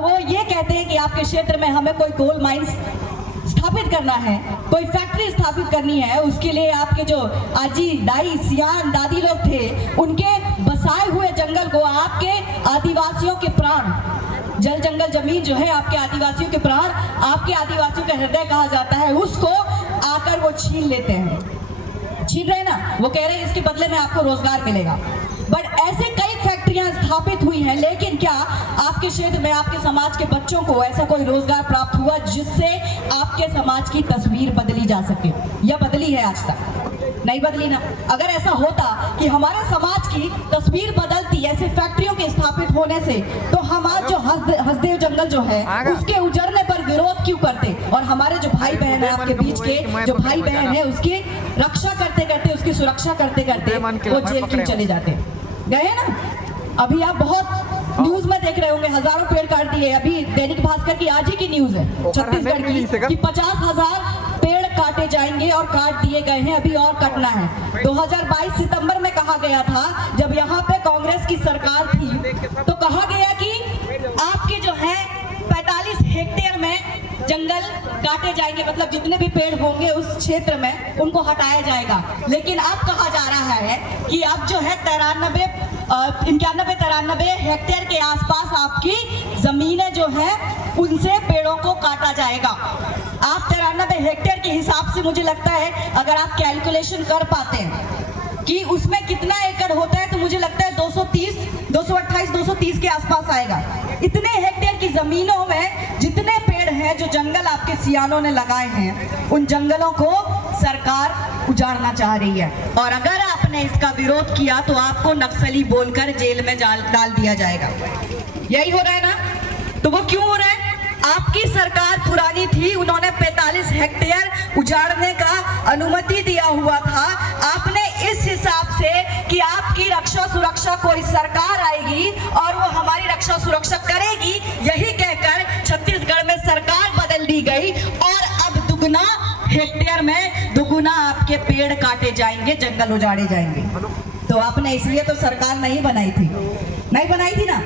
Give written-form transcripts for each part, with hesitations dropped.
वो ये कहते हैं कि आपके क्षेत्र में हमें कोई कोल माइंस स्थापित करना है, कोई फैक्ट्री स्थापित करनी है, उसके लिए आपके जो आजी दाई सियान दादी लोग थे उनके बसाए हुए जंगल को आपके आदिवासियों के प्राण, जल जंगल जमीन जो है आपके आदिवासियों के प्राण, आपके आदिवासियों का हृदय कहा जाता है, उसको आकर वो छीन लेते हैं। छीन रहे ना, वो कह रहे हैं इसके बदले में आपको रोजगार मिलेगा। बट ऐसे कई फैक्ट्रियां स्थापित हुई हैं, लेकिन क्या आपके क्षेत्र में आपके समाज के बच्चों को ऐसा कोई रोजगार प्राप्त हुआ जिससे आपके समाज की तस्वीर बदली जा सके? या बदली है आज तक? नहीं बदली ना। अगर ऐसा होता कि हमारे समाज की तस्वीर बदलती ऐसे फैक्ट्रियों के स्थापित होने से, तो हम आज जो हसदेव जंगल जो है उसके उजड़ने पर विरोध क्यों करते? और हमारे जो भाई बहन है आपके बीच के जो भाई बहन है उसकी रक्षा करते करते, उसकी सुरक्षा करते करते वो जेल क्यों चले जाते? गए ना। अभी आप बहुत न्यूज में देख रहे होंगे, हजारों पेड़ काट दिए। अभी दैनिक भास्कर की आज ही की न्यूज है छत्तीसगढ़ की कि 50,000 पेड़ काटे जाएंगे और काट दिए गए हैं, अभी और कटना है। 2022 सितंबर में कहा गया था, जब यहाँ पे कांग्रेस की सरकार थी, तो कहा गया कि आपके जो है 45 हेक्टेयर में जंगल काटे जाएंगे, मतलब जितने भी पेड़ होंगे उस क्षेत्र में उनको हटाया जाएगा। लेकिन अब कहा जा रहा है कि अब जो है 93 हेक्टेयर के आसपास आपकी जमीनें जो है उनसे पेड़ों को काटा जाएगा। आप 93 हेक्टेयर के हिसाब से मुझे लगता है अगर आप कैलकुलेशन कर पाते हैं कि उसमें कितना एकड़ होता है, तो मुझे लगता है 230 के आसपास आएगा। इतने हेक्टेयर की जमीनों में जितने पेड़ हैं, जो जंगल आपके सियानों ने लगाए हैं, उन जंगलों को सरकार उजाड़ना चाह रही है। और अगर आपने इसका विरोध किया तो आपको नक्सली बोलकर जेल में डाल दिया जाएगा। यही हो रहा है ना। तो वो क्यों हो रहा है? आपकी सरकार पुरानी थी, उन्होंने 45 हेक्टेयर उजाड़ने का अनुमति दिया हुआ था। आपने इस हिसाब से कि आपकी रक्षा सुरक्षा कोई सरकार आएगी और वो हमारी रक्षा सुरक्षा करेगी, यही कहकर छत्तीसगढ़ में सरकार बदल दी गई और अब दुगना हेक्टेयर में दुगुना आपके पेड़ काटे जाएंगे, जंगल उजाड़े जाएंगे। तो आपने इसलिए तो सरकार नहीं बनाई थी ना।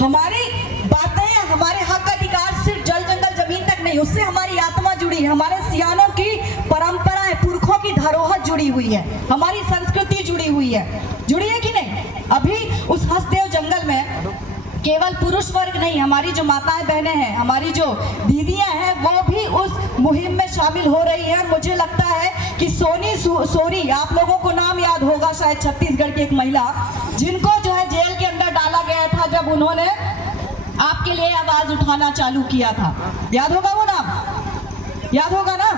हमारी बातें, हमारे हक अधिकार सिर्फ जल जंगल जमीन तक नहीं, उससे हमारी आत्मा जुड़ी है, हमारे सियानों की परंपराएं, पुरखों की धरोहर जुड़ी हुई है, हमारी संस्कृति जुड़ी हुई है। जुड़ी है कि नहीं? अभी उस हसदेव जंगल में केवल पुरुष वर्ग नहीं, हमारी जो माताएं बहनें हैं, हमारी जो दीदियां हैं, वो भी उस मुहिम में शामिल हो रही है। मुझे लगता है कि सोरी, आप लोगों को नाम याद होगा शायद, छत्तीसगढ़ की एक महिला जिनको जो है जेल के अंदर डाला गया था जब उन्होंने आपके लिए आवाज उठाना चालू किया था। याद होगा वो नाम? याद होगा ना।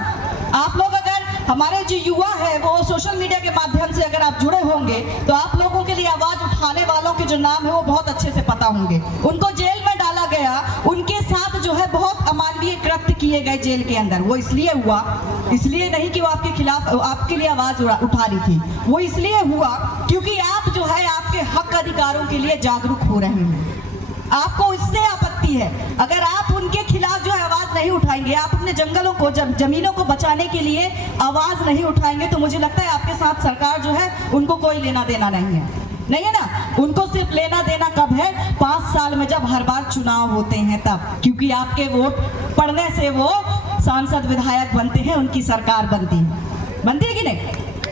आप लोग अगर हमारे जो युवा है वो सोशल मीडिया के माध्यम से अगर आप जुड़े होंगे तो आप लोगों के लिए आवाज उठाने वालों के जो नाम है वो बहुत अच्छे से पता होंगे। उनको जेल में डाला गया, उनके साथ जो है बहुत अमानवीय कृत्य किए गए जेल के अंदर। वो इसलिए हुआ, इसलिए नहीं कि वो आपके खिलाफ, आपके लिए आवाज उठा रही थी, वो इसलिए हुआ क्योंकि आप जो है आपके हक अधिकारों के लिए जागरूक हो रहे हैं। आपको इससे आपत्ति है। अगर आप उनके खिलाफ जो है आवाज नहीं उठाएंगे, आप अपने जंगलों को, जमीनों को बचाने के लिए आवाज नहीं उठाएंगे, तो मुझे लगता है आपके साथ सरकार जो है उनको कोई लेना देना नहीं है ना। उनको सिर्फ लेना देना कब है? 5 साल में जब हर बार चुनाव होते हैं तब, क्योंकि आपके वोट पड़ने से वो सांसद विधायक बनते हैं, उनकी सरकार बनती है कि नहीं?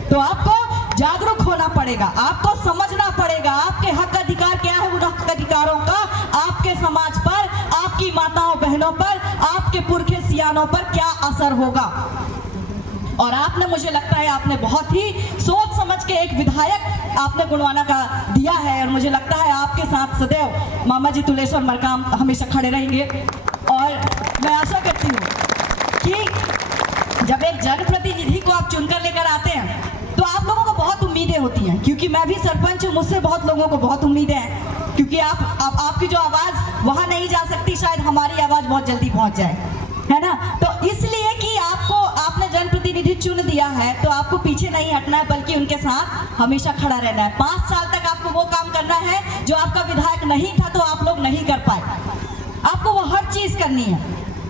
तो आपको जागरूक होना पड़ेगा, आपको समझना पड़ेगा आपके हक अधिकार क्या है। उन हक अधिकारों का आपके समाज पर, आपकी माताओं बहनों पर, आपके पुरखे सियानों पर क्या असर होगा। और आपने, मुझे लगता है आपने बहुत ही सोच समझ के एक विधायक आपने गुणवाना का दिया है, और मुझे लगता है आपके साथ सदैव मामा जी तुलेश्वर मरकाम हमेशा खड़े रहेंगे। और मैं आशा करती हूँ कि जब एक जनप्रतिनिधि को आप चुनकर लेकर आते हैं तो आप लोगों को बहुत उम्मीदें होती हैं, क्योंकि मैं भी सरपंच हूँ, मुझसे बहुत लोगों को बहुत उम्मीदें हैं, क्योंकि आपकी जो आवाज वहां नहीं जा सकती, शायद हमारी आवाज बहुत जल्दी पहुंच जाए, है ना। तो इसलिए कि आपने जनप्रतिनिधि चुन दिया है तो आपको पीछे नहीं हटना है, बल्कि उनके साथ हमेशा खड़ा रहना है। 5 साल तक आपको वो काम करना है जो आपका विधायक नहीं था तो आप लोग नहीं कर पाए, आपको वो हर चीज करनी है।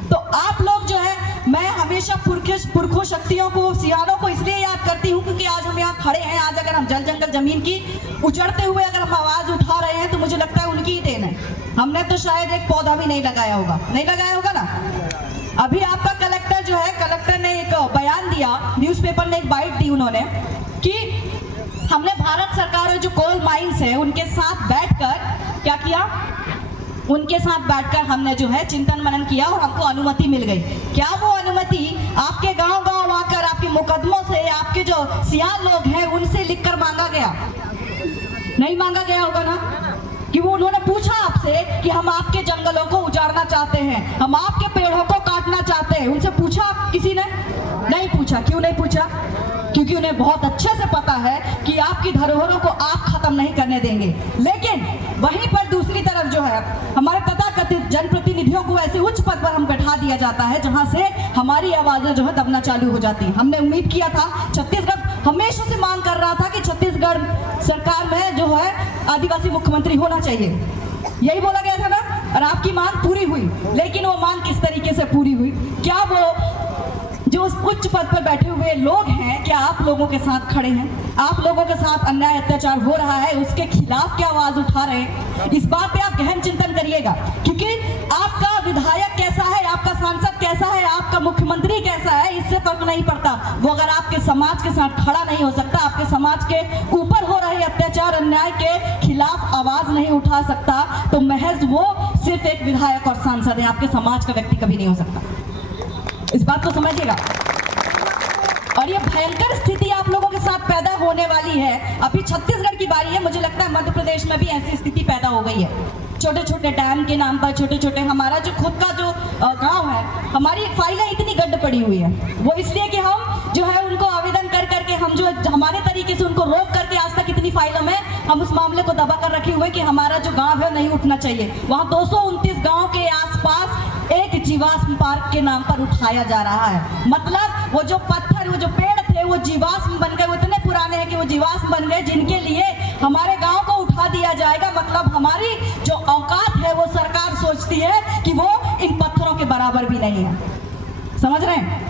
तो आप लोग जो है, मैं हमेशा पुरखों शक्तियों को, सियानों को इसलिए याद करती हूँ क्योंकि आज हम यहाँ खड़े हैं। आज अगर हम जल जंगल जमीन की उजड़ते हुए अगर हम आवाज उठा रहे हैं तो मुझे लगता है उनकी ही देन है। हमने तो शायद एक पौधा भी नहीं लगाया होगा ना। अभी आपका कलेक्टर जो है, कलेक्टर ने एक बयान दिया, न्यूज़पेपर में एक बाइट दी उन्होंने कि हमने भारत सरकार और जो कोल माइंस है उनके साथ बैठकर क्या किया, उनके साथ बैठकर हमने जो है चिंतन मनन किया और हमको अनुमति मिल गई। क्या वो अनुमति आपके गांव-गांव आकर आपके मुकदमों से, आपके जो सियान लोग हैं उनसे लिखकर मांगा गया? नहीं मांगा गया होगा ना, कि वो उन्होंने पूछा आपसे कि हम आपके जंगलों को उजाड़ना चाहते हैं, हम आपके पेड़ों को काटना चाहते हैं, उनसे पूछा किसी ने? नहीं पूछा। क्यों नहीं पूछा? क्योंकि उन्हें बहुत अच्छे से पता है कि आपकी धरोहरों को आप खत्म नहीं करने देंगे। लेकिन वहीं पर दूसरी तरफ जो है हमारे तथाकथित जनप्रतिनिधियों को ऐसे उच्च पद पर हम बैठा दिया जाता है जहां से हमारी आवाजें जो है दबना चालू हो जाती है। हमने उम्मीद किया था, छत्तीसगढ़ हमेशा से मांग कर रहा था कि छत्तीसगढ़ सरकार में जो है आदिवासी मुख्यमंत्री होना चाहिए, यही बोला गया था ना, और आपकी मांग पूरी हुई। लेकिन वो मांग किस तरीके से पूरी हुई? क्या वो जो उस उच्च पद पर बैठे हुए लोग हैं, क्या आप लोगों के साथ खड़े हैं? आप लोगों के साथ अन्याय अत्याचार हो रहा है, उसके खिलाफ क्या आवाज उठा रहे हैं? इस बात पे आप गहन चिंतन करिएगा, क्योंकि आपका विधायक कैसा है, आपका सांसद कैसा है, आपका मुख्यमंत्री कैसा है, इससे फर्क नहीं पड़ता। वो अगर आपके समाज के साथ खड़ा नहीं हो सकता, आपके समाज के ऊपर हो रहे अत्याचार अन्याय के खिलाफ आवाज नहीं उठा सकता, तो महज वो सिर्फ एक विधायक और सांसद है, आपके समाज का व्यक्ति कभी नहीं हो सकता। इस बात को समझिएगा। और ये भयंकर स्थिति आप लोगों के साथ पैदा होने वाली है। अभी छत्तीसगढ़ की बारी है, मुझे लगता है मध्य प्रदेश में भी ऐसी स्थिति पैदा हो गई है। छोटे छोटे डैम के नाम पर छोटे छोटे, हमारा जो खुद का जो गांव है, हमारी फाइलें इतनी गड्ढ पड़ी हुई है, वो इसलिए कि हम जो है उनको आवेदन कर करके हम जो हमारे तरीके से उनको रोक करके आज तक इतनी फाइलों में हम उस मामले को दबा कर रखे हुए कि हमारा जो गाँव है नहीं उठना चाहिए। वहाँ 229 गाँव के आसपास एक जीवाश्म पार्क के नाम पर उठाया जा रहा है। मतलब वो जो पत्थर, वो जो पेड़ थे, वो जीवाश्म बन गए, वो इतने पुराने हैं कि वो जीवाश्म बन गए, जिनके लिए हमारे गांव को उठा दिया जाएगा। मतलब हमारी जो औकात है वो सरकार सोचती है कि वो इन पत्थरों के बराबर भी नहीं है। समझ रहे हैं?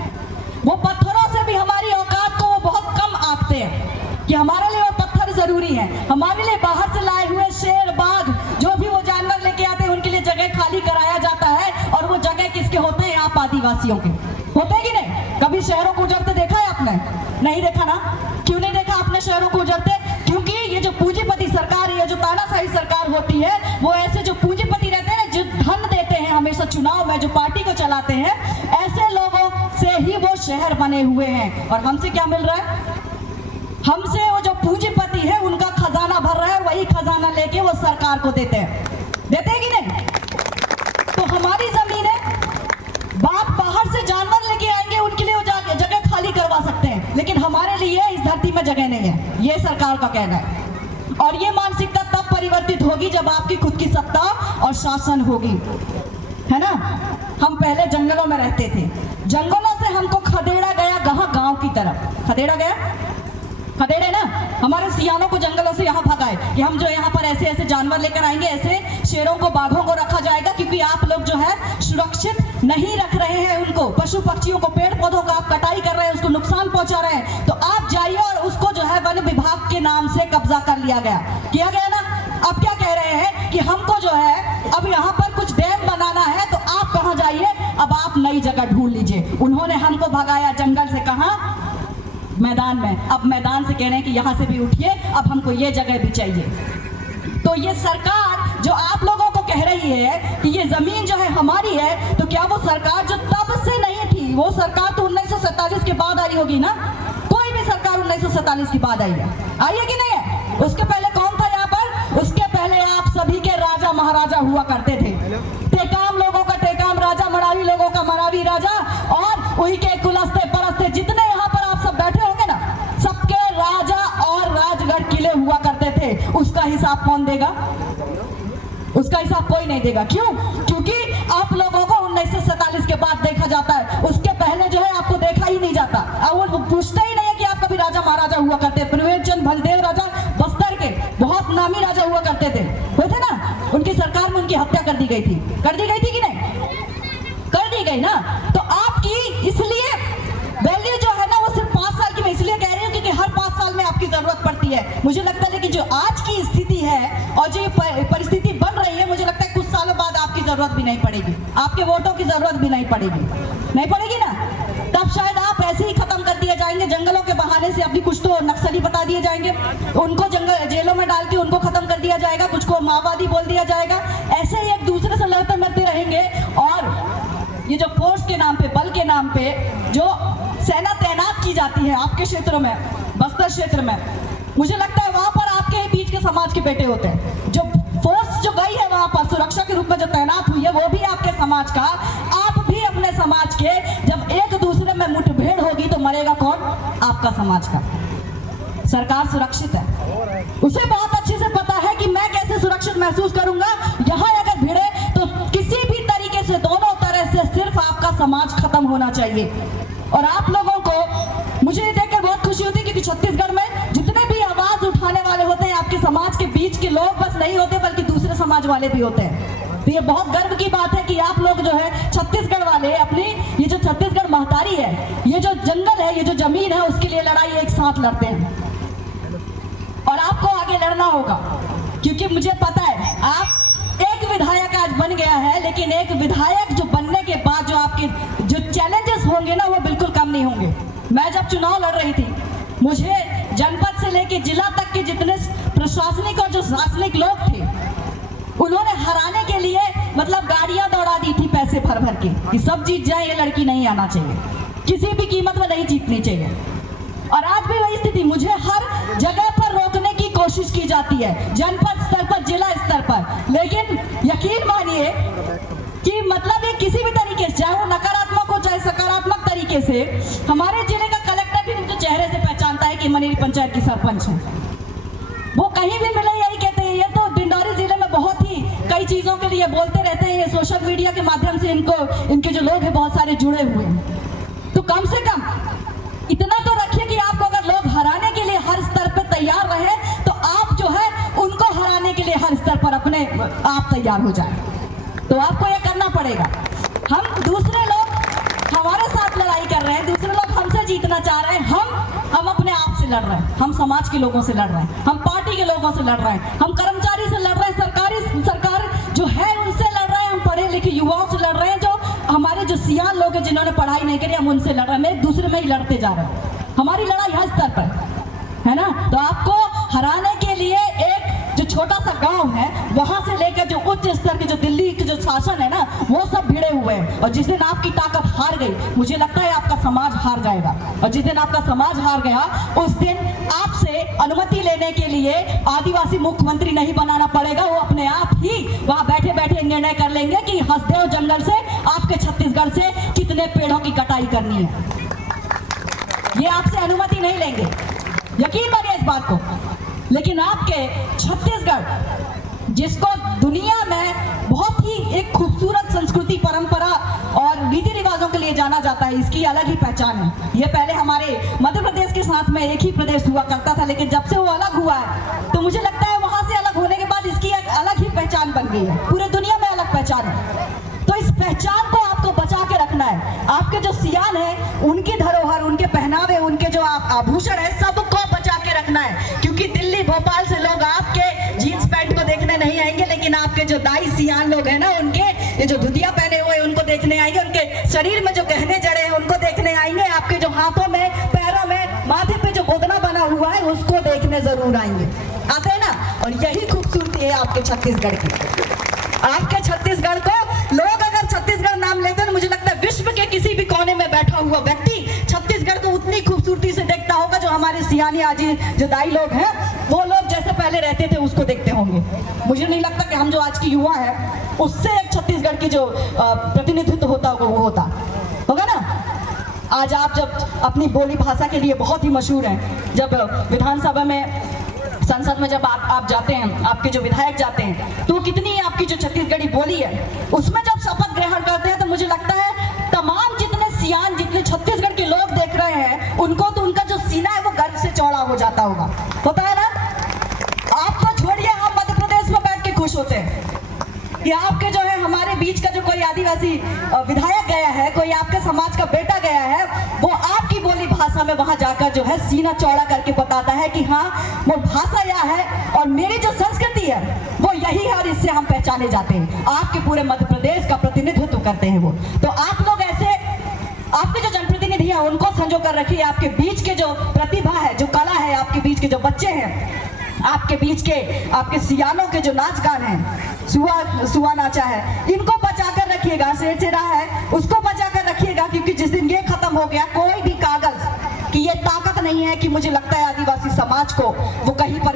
वो पत्थरों से भी हमारी औकात को वो बहुत कम आंकते हैं कि हमारे लिए वो पत्थर जरूरी है। हमारे लिए बाहर से लाए हुए शेर, बाघ, जो भी वो जानवर लेके आते हैं, उनके लिए जगह खाली कराया जाता है। और वो जगह किसके होते हैं? आप आदिवासियों के होते हैं कि नहीं? कभी शहरों को उजड़ते देखा है आपने? नहीं देखा ना। क्यों नहीं देखा आपने शहरों को उजड़ते? क्योंकि ये जो पूंजीपति सरकार है, जो तानाशाही सरकार होती है, वो ऐसे जो पूंजीपति रहते हैं, जो धन देते हैं हमेशा चुनाव में, जो पार्टी को चलाते हैं, ऐसे लोगों से ही वो शहर बने हुए हैं। और हमसे क्या मिल रहा है? हमसे वो जो पूंजीपति है उनका खजाना भर रहा है, वही खजाना लेके वो सरकार को देते हैं कि नहीं? तो हमारी जमीन है, बाप बाहर से जानवर लेके आएंगे, उनके लिए वो जगह खाली करवा सकते हैं, लेकिन हमारे लिए इस धरती में जगह नहीं है, ये सरकार का कहना है। और ये मानसिकता तब परिवर्तित होगी जब आपकी खुद की सत्ता और शासन होगी, है ना? हम पहले जंगलों में रहते थे, जंगलों से हमको खदेड़ा गया गांव की तरफ। खदेड़े ना, हमारे सियानों को जंगलों से यहाँ भगाए कि हम जो यहाँ पर ऐसे ऐसे जानवर लेकर आएंगे, ऐसे शेरों को, बाघों को रखा जाएगा, क्योंकि आप लोग जो है सुरक्षित नहीं रख रहे हैं उनको, पशु पक्षियों को, पेड़ पौधों का आप कटाई कर रहे हैं, उसको नुकसान पहुंचा रहे हैं। तो आप जाइए और उसको जो है वन विभाग के नाम से कब्जा कर किया गया ना। अब क्या कह रहे हैं कि हमको जो है अब यहाँ पर कुछ डैम बनाना है, तो आप कहाँ जाइए, अब आप नई जगह ढूंढ लीजिए। उन्होंने हमको भगाया जंगल से, कहाँ? मैदान में। अब मैदान से कह रहे हैं कि यहाँ से भी उठिए, अब हमको ये जगह भी चाहिए। तो ये सरकार जो आप लोगों को कह रही है कि ये जमीन जो है हमारी है, तो क्या वो सरकार जो तब से नहीं थी, वो सरकार तो 1947 के बाद आई होगी ना? कोई भी सरकार 1947 के बाद आई है कि नहीं है? उसके पहले कौन था यहाँ पर? उसके पहले आप सभी के राजा महाराजा हुआ करते थे। टेकाम लोगों का टेकाम राजा, मरावी लोगों का मरावी राजा, और वही के कुलस्ते परस्ते जितने यहाँ पर आप सब बैठे होंगे ना, सबके राजा और राजगढ़ किले हुआ करते थे। उसका हिसाब कौन देगा? उसका हिसाब कोई नहीं देगा। क्यों? क्योंकि आप लोगों को 1947 के बाद देखा जाता है, उसके पहले जो है आपको देखा ही नहीं जाता। और वो पूछता ही नहीं है कि आप कभी राजा महाराजा हुआ करते। प्रिवेशचंद भंजदेव राजा बस्तर के बहुत नामी राजा हुआ करते थे, हुए थे ना? उनकी सरकार में उनकी हत्या कर दी गई थी कि नहीं? कर दी गई ना। तो आपकी इसलिए वैल्यू जो है ना, वो सिर्फ 5 साल की, मैं इसलिए कह रही हूँ क्योंकि हर 5 साल में आपकी जरूरत पड़ती है। मुझे लगता है कि जो आज की स्थिति है और जो परिस्थिति बन रही है, मुझे लगता है कुछ साल जरूरत भी नहीं पड़ेगी, आपके वोटों की जरूरत भी नहीं पड़ेगी ना। तब शायद आप ऐसे ही खत्म कर दिए जाएंगे, जंगलों के बहाने से अपनी कुछ तो नक्सली बता दिए जाएंगे, उनको जंगल जेलों में डाल के उनको खत्म कर दिया जाएगा, कुछ को माओवादी बोल दिया जाएगा। ऐसे ही एक दूसरे से लड़ते मरते रहेंगे। और ये जो फोर्स के नाम पे, बल के नाम पे जो सेना तैनात की जाती है आपके क्षेत्रों में, बस्तर क्षेत्र में, मुझे लगता है वहां पर आपके ही बीच के समाज के बेटे होते हैं। जो फोर्स जो गई है वहां पर सुरक्षा के रूप में जो तैनात हुई है वो भी आपके समाज का। आप भी अपने समाज के, जब एक दूसरे में मुठभेड़ होगी तो मरेगा कौन? आपका समाज का। सरकार सुरक्षित है, उसे बहुत अच्छे से पता है कि मैं कैसे सुरक्षित महसूस करूंगा। यहाँ अगर भिड़े तो किसी भी तरीके से, दोनों तरह से सिर्फ आपका समाज खत्म होना चाहिए। और आप लोगों को मुझे ये देखकर बहुत खुशी होती है क्योंकि छत्तीसगढ़ में जितने भी आवाज उठाने वाले होते हैं आपके समाज के बीच के लोग बस नहीं होते बल्कि दूसरे समाज वाले भी होते हैं। तो ये बहुत गर्व की बात है कि आप लोग जो है छत्तीसगढ़ वाले अपनी ये जो छत्तीसगढ़ महतारी है, ये जो जंगल है, ये जो जमीन है, उसके लिए लड़ाई एक साथ लड़ते हैं। और आपको आगे लड़ना होगा क्योंकि मुझे पता है आप एक विधायक आज बन गया है, लेकिन एक विधायक जो बनने के बाद जो आपके जो चैलेंजेस होंगे ना वो बिल्कुल कम नहीं होंगे। मैं जब चुनाव लड़ रही थी, मुझे जनपद से लेकर जिला तक के जितने प्रशासनिक और जो शासनिक लोग थे उन्होंने हराने के लिए मतलब गाड़ियां दौड़ा दी थी पैसे भर भर के कि सब जीत जाए, ये लड़की नहीं आना चाहिए, किसी भी कीमत में नहीं जीतनी चाहिए। और आज भी वही स्थिति, मुझे हर जगह पर रोकने की कोशिश की जाती है, जनपद स्तर पर, जिला स्तर पर। लेकिन यकीन मानिए कि मतलब ये किसी भी तरीके से, चाहे वो नकारात्मक हो चाहे सकारात्मक तरीके से, हमारे जिले का कलेक्टर भी मुझे चेहरे से पहचानता है कि मनेरी पंचायत की सरपंच है। वो कहीं भी मिले यही कहते हैं। ये तो डिंडौरी जिले में बहुत ही कई चीजों के लिए बोलते रहते हैं, ये सोशल मीडिया के माध्यम से इनके जो लोग हैं बहुत सारे जुड़े हुए हैं। तो कम से कम इतना तो रखिए कि आपको अगर लोग हराने के लिए हर स्तर पर तैयार रहे तो आप जो है उनको हराने के लिए हर स्तर पर अपने आप तैयार हो जाए। तो आपको ये करना पड़ेगा। हम दूसरे लोग हमारे साथ लड़ाई कर रहे हैं, दूसरे लोग हमसे जीतना चाह रहे हैं, हम अपने आप से लड़ रहे हैं, हम समाज के लोगों से लड़ रहे हैं, हम पार्टी के लोगों से लड़ रहे हैं, हम कर्मचारी से लड़ रहे हैं, सरकार जो है उनसे लड़ रहे हैं, हम पढ़े लिखे युवाओं से लड़ रहे हैं, जो हमारे जो सियान लोग हैं जिन्होंने पढ़ाई नहीं करी हम उनसे लड़ रहे हैं। हम एक दूसरे में ही लड़ते जा रहे हैं। हमारी लड़ाई हर स्तर पर है ना। तो आपको हराने के लिए एक जो छोटा सा गांव है वहां से लेकर जो उच्च स्तर के जो दिल्ली के जो शासन है ना वो सब भिड़े हुए हैं। और जिस दिन आपकी ताकत हार गई, मुझे लगता है आपका समाज हार जाएगा। और जिस दिन आपका समाज हार गया उस दिन आपसे अनुमति लेने के लिए आदिवासी मुख्यमंत्री नहीं बनाना पड़ेगा, वो अपने आप ही वहां बैठे बैठे निर्णय कर लेंगे कि हसदेव जंगल से आपके छत्तीसगढ़ से कितने पेड़ों की कटाई करनी है। ये आपसे अनुमति नहीं लेंगे, यकीन मानिए इस बात को। लेकिन आपके छत्तीसगढ़ जिसको दुनिया में बहुत ही एक खूबसूरत संस्कृति, परंपरा और रीति रिवाजों के लिए जाना जाता है, इसकी अलग ही पहचान है। ये पहले हमारे मध्य प्रदेश के साथ में एक ही प्रदेश हुआ करता था, लेकिन जब से वो अलग हुआ है तो मुझे लगता है वहां से अलग होने के बाद इसकी एक अलग ही पहचान बन गई है, पूरे दुनिया में अलग पहचान है। तो इस पहचान को आपको बचा के रखना है। आपके जो सियान है उनकी धरोहर, उनके पहनावे, उनके जो आभूषण है सबको बचा के रखना है। क्योंकि दिल्ली भोपाल से लोग आपके जीन्स पैंट को देखने नहीं आएंगे, लेकिन आपके जो दाई सियान लोग हैं ना उनके ये जो धुतिया पहने हुए उनको देखने आएंगे, उनके शरीर में जो गहने जड़े हैं उनको देखने आएंगे, आपके जो हाथों में, पैरों में, माथे पे जो गोदना बना हुआ है उसको देखने जरूर आएंगे। आते हैं ना। और यही खूबसूरती है आपके छत्तीसगढ़ की। आपके छत्तीसगढ़ को लोग अगर छत्तीसगढ़ नाम लेते हैं तो मुझे लगता है विश्व के किसी भी कोने में बैठा हुआ व्यक्ति छत्तीसगढ़ को उतनी खूबसूरती से देखता होगा जो हमारे सियानी आजी जो दाई लोग हैं वो लोग जैसे पहले रहते थे उसको देखते होंगे। मुझे नहीं लगता कि हम जो आज की युवा है उससे एक छत्तीसगढ़ की जो प्रतिनिधित्व होता होगा वो होगा ना। आज आप जब अपनी बोली भाषा के लिए बहुत ही मशहूर हैं, जब विधानसभा में, संसद में जब आप जाते हैं, आपके जो विधायक जाते हैं तो कितनी आपकी जो छत्तीसगढ़ी बोली है उसमें जब शपथ ग्रहण करते हैं तो मुझे लगता है तमाम जितने सियान, जितने छत्तीसगढ़ के लोग देख रहे हैं उनको तो उनका जो सीना है वो गर्व से चौड़ा हो जाता होगा, होता है ना। आप तो छोड़िए, हम मध्य प्रदेश में बैठ के खुश होते हैं कि आपके जो है हमारे बीच का जो कोई आदिवासी विधायक गया है, कोई आपके समाज का बेटा गया है, वो आपकी बोली भाषा में वहां जाकर जो है सीना चौड़ा करके बताता है कि हाँ, वो भाषा यह है और मेरी जो संस्कृति है वो यही है और इससे हम पहचाने जाते हैं। आपके पूरे मध्य प्रदेश का प्रतिनिधित्व करते हैं वो। तो आप लोग ऐसे, आपके जो जनप्रतिनिधि हैं उनको संजो कर रखिए। आपके बीच के जो प्रतिभा है, जो कला है, आपके बीच के जो बच्चे हैं, आपके बीच के आपके सियानों के जो नाच गान है, सुआ नाचा है, इनको बचा कर रखिएगा। शेर से रहा है उसको बचा कर रखिएगा, क्योंकि जिस दिन ये खत्म हो गया, कोई भी कागज की ये ताकत नहीं है कि मुझे लगता है आदिवासी समाज को वो कहीं पर